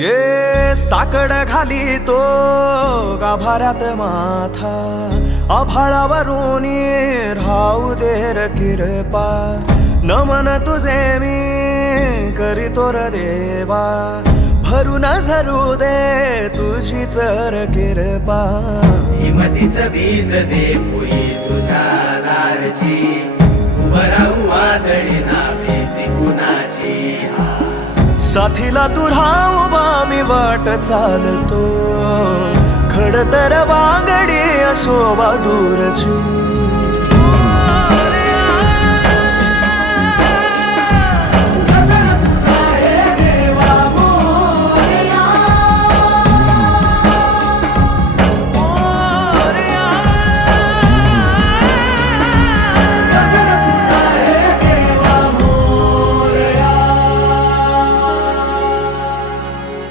ये साकड घाली तो गाभाऱ्यात माथा, आभाळावरून राहू दे र किरपा. नमन तुझे मी करीतो र देवा, भरून झरू दे तुझी चर किरपा. हिमतीच बीज दे पोई तुझ्या दारची, उभं राहू वादळी ना भीती कुणाची. साथीला तू राहूबा मी वाट चालतो, खडतर वागडी असो दूरची.